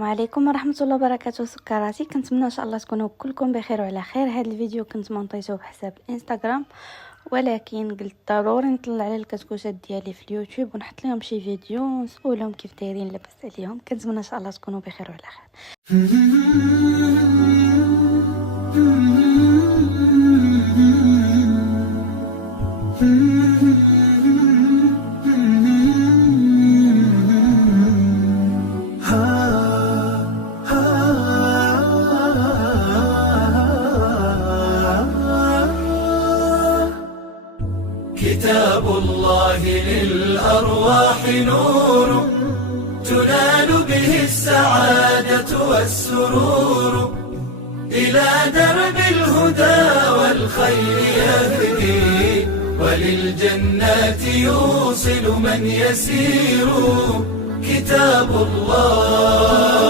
السلام عليكم ورحمه الله وبركاته. سكراتي، كنتمنى ان شاء الله تكونوا كلكم بخير وعلى خير. هذا الفيديو كنت مونطيته بحساب الانستغرام، ولكن قلت ضروري نطلع على الكتكوتات ديالي في اليوتيوب ونحط لهم شي فيديو ونسولهم كيف دايرين، لاباس عليهم. كنتمنى ان شاء الله تكونوا بخير وعلى خير. كتاب الله للأرواح نور، تنال به السعادة والسرور، إلى درب الهدى والخير يهدي، وللجنات يوصل من يسير. كتاب الله